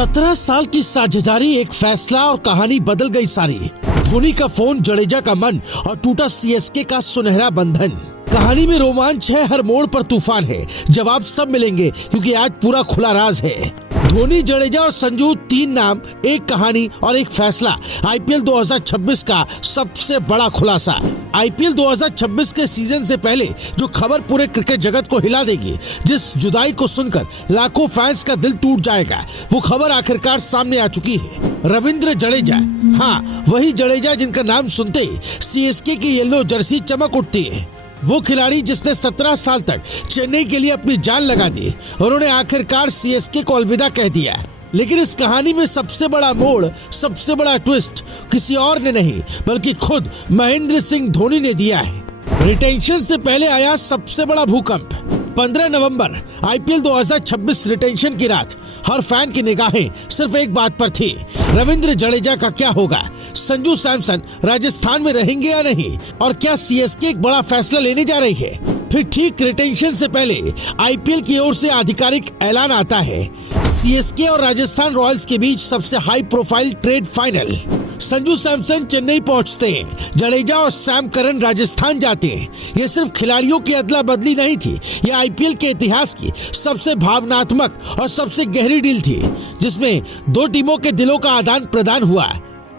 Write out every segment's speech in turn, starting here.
17 साल की साझेदारी, एक फैसला और कहानी बदल गई सारी। धोनी का फोन, जडेजा का मन और टूटा सीएसके का सुनहरा बंधन। कहानी में रोमांच है, हर मोड़ पर तूफान है। जवाब सब मिलेंगे क्योंकि आज पूरा खुला राज है। धोनी, जडेजा और संजू, 3 नाम, एक कहानी और एक फैसला। आईपीएल 2026 का सबसे बड़ा खुलासा। आईपीएल 2026 के सीजन से पहले जो खबर पूरे क्रिकेट जगत को हिला देगी, जिस जुदाई को सुनकर लाखों फैंस का दिल टूट जाएगा, वो खबर आखिरकार सामने आ चुकी है। रविंद्र जडेजा, हाँ वही जडेजा जिनका नाम सुनते ही सीएसके की येलो जर्सी चमक उठती है। वो खिलाड़ी जिसने 17 साल तक चेन्नई के लिए अपनी जान लगा दी, उन्होंने आखिरकार सीएसके को अलविदा कह दिया। लेकिन इस कहानी में सबसे बड़ा मोड़, सबसे बड़ा ट्विस्ट किसी और ने नहीं बल्कि खुद महेंद्र सिंह धोनी ने दिया है। रिटेंशन से पहले आया सबसे बड़ा भूकंप। 15 नवंबर आईपीएल 2026 रिटेंशन की रात। हर फैन की निगाहें सिर्फ एक बात पर थी, रविंद्र जडेजा का क्या होगा? संजू सैमसन राजस्थान में रहेंगे या नहीं? और क्या सीएसके एक बड़ा फैसला लेने जा रही है? फिर ठीक रिटेंशन से पहले आईपीएल की ओर से आधिकारिक ऐलान आता है, सीएसके और राजस्थान रॉयल्स के बीच सबसे high profile trade final. Sanju Samson Chennai पहुंचते हैं, जडेजा और सैम करन राजस्थान जाते हैं। ये सिर्फ खिलाड़ियों की अदला बदली नहीं थी, ये आईपीएल के इतिहास की सबसे भावनात्मक और सबसे गहरी डील थी, जिसमें 2 टीमों के दिलों का आदान प्रदान हुआ।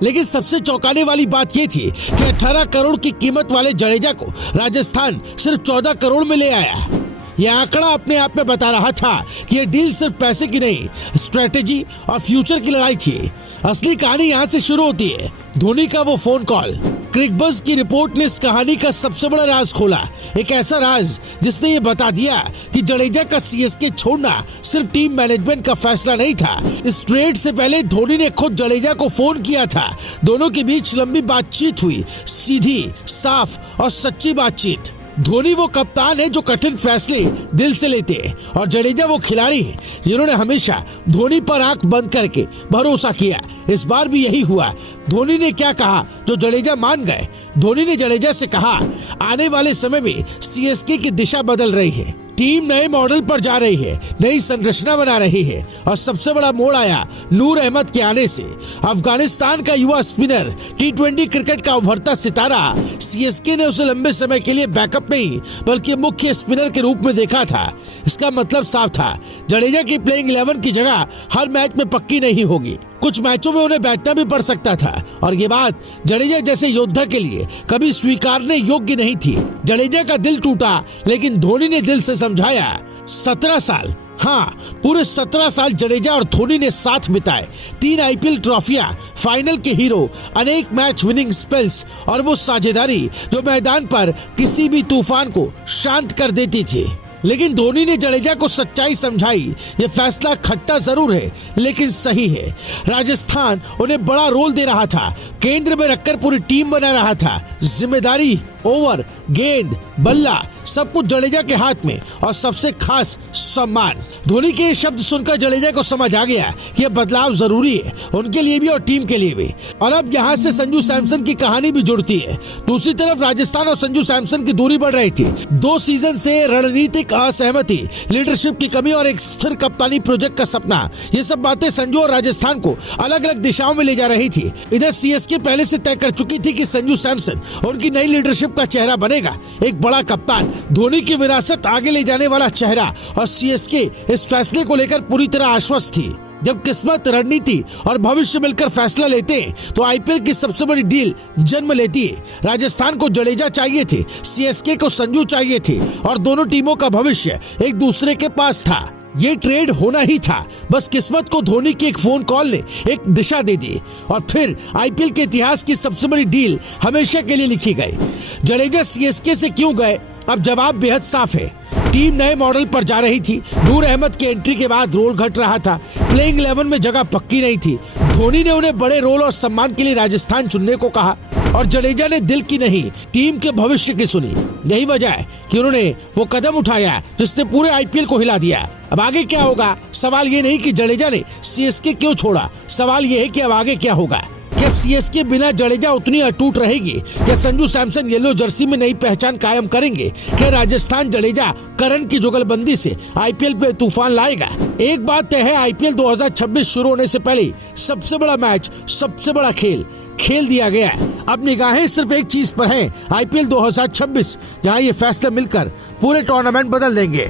लेकिन सबसे चौंकाने वाली बात ये थी कि 18 करोड़ की कीमत वाले जडेजा को राजस्थान सिर्फ 14 करोड़ में ले आया। यह आंकड़ा अपने आप में बता रहा था कि यह डील सिर्फ पैसे की नहीं, स्ट्रेटेजी और फ्यूचर की लड़ाई थी। असली कहानी यहाँ से शुरू होती है। धोनी का वो फोन कॉल। क्रिकबज़ की रिपोर्ट ने इस कहानी का सबसे बड़ा राज खोला, एक ऐसा राज जिसने ये बता दिया कि जडेजा का सीएसके छोड़ना सिर्फ टीम मैनेजमेंट का फैसला नहीं था। इस ट्रेड से पहले धोनी ने खुद जडेजा को फोन किया था। दोनों के बीच लंबी बातचीत हुई, सीधी, साफ और सच्ची बातचीत। धोनी वो कप्तान है जो कठिन फैसले दिल से लेते हैं, और जडेजा वो खिलाड़ी है जिन्होंने हमेशा धोनी पर आंख बंद करके भरोसा किया। इस बार भी यही हुआ। धोनी ने क्या कहा जो जडेजा मान गए? धोनी ने जडेजा से कहा, आने वाले समय में सीएसके की दिशा बदल रही है, टीम नए मॉडल पर जा रही है, नई संरचना बना रही है। और सबसे बड़ा मोड़ आया नूर अहमद के आने से। अफगानिस्तान का युवा स्पिनर, टी20 क्रिकेट का उभरता सितारा। सीएसके ने उसे लंबे समय के लिए बैकअप नहीं बल्कि मुख्य स्पिनर के रूप में देखा था। इसका मतलब साफ था, जडेजा की प्लेइंग 11 की जगह हर मैच में पक्की नहीं होगी। कुछ मैचों में उन्हें बैठना भी पड़ सकता था, और ये बात जडेजा जैसे योद्धा के लिए कभी स्वीकारने योग्य नहीं थी। जडेजा का दिल टूटा, लेकिन धोनी ने दिल से समझाया। 17 साल, हाँ पूरे 17 साल जडेजा और धोनी ने साथ बिताए। 3 आईपीएल ट्रॉफियां, फाइनल के हीरो, अनेक मैच विनिंग स्पेल्स और वो साझेदारी जो मैदान पर किसी भी तूफान को शांत कर देती थी। लेकिन धोनी ने जडेजा को सच्चाई समझाई। ये फैसला खट्टा जरूर है लेकिन सही है। राजस्थान उन्हें बड़ा रोल दे रहा था, केंद्र में रखकर पूरी टीम बना रहा था। जिम्मेदारी, ओवर, गेंद, बल्ला सब कुछ जडेजा के हाथ में, और सबसे खास सम्मान। धोनी के ये शब्द सुनकर जडेजा को समझ आ गया कि यह बदलाव जरूरी है, उनके लिए भी और टीम के लिए भी। और अब यहाँ से संजू सैमसन की कहानी भी जुड़ती है। दूसरी तरफ राजस्थान और संजू सैमसन की दूरी बढ़ रही थी। 2 सीजन से रणनीतिक असहमति, लीडरशिप की कमी और एक स्थिर कप्तानी प्रोजेक्ट का सपना, ये सब बातें संजू और राजस्थान को अलग अलग दिशाओं में ले जा रही थी। इधर सीएसके पहले से तय कर चुकी थी कि संजू सैमसन उनकी नई लीडरशिप का चेहरा बनेगा, एक बड़ा कप्तान, धोनी की विरासत आगे ले जाने वाला चेहरा। और सीएसके इस फैसले को लेकर पूरी तरह आश्वस्त थी। जब किस्मत, रणनीति और भविष्य मिलकर फैसला लेते हैं तो आईपीएल की सबसे बड़ी डील जन्म लेती है। राजस्थान को जडेजा चाहिए थे, सीएसके को संजू चाहिए थे, और दोनों टीमों का भविष्य एक दूसरे के पास था। ये ट्रेड होना ही था, बस किस्मत को धोनी की एक फोन कॉल ने एक दिशा दे दी, और फिर आईपीएल के इतिहास की सबसे बड़ी डील हमेशा के लिए लिखी गई। जडेजा सीएसके से क्यों गए? अब जवाब बेहद साफ है। टीम नए मॉडल पर जा रही थी। नूर अहमद की एंट्री के बाद रोल घट रहा था, प्लेइंग 11 में जगह पक्की नहीं थी। धोनी ने उन्हें बड़े रोल और सम्मान के लिए राजस्थान चुनने को कहा, और जडेजा ने दिल की नहीं, टीम के भविष्य की सुनी। यही वजह है कि उन्होंने वो कदम उठाया जिसने पूरे आईपीएल को हिला दिया। अब आगे क्या होगा? सवाल ये नहीं कि जडेजा ने सीएसके क्यों छोड़ा, सवाल ये है कि अब आगे क्या होगा। क्या सीएसके बिना जडेजा उतनी अटूट रहेगी? क्या संजू सैमसन येलो जर्सी में नई पहचान कायम करेंगे? क्या राजस्थान जडेजा करण की जुगलबंदी से आईपीएल पे तूफान लाएगा? एक बात तय है, आईपीएल 2026 शुरू होने से पहले सबसे बड़ा मैच, सबसे बड़ा खेल दिया गया है। अब निगाहें सिर्फ एक चीज पर हैं, आईपीएल 2026, जहां ये फैसले मिलकर पूरे टूर्नामेंट बदल देंगे।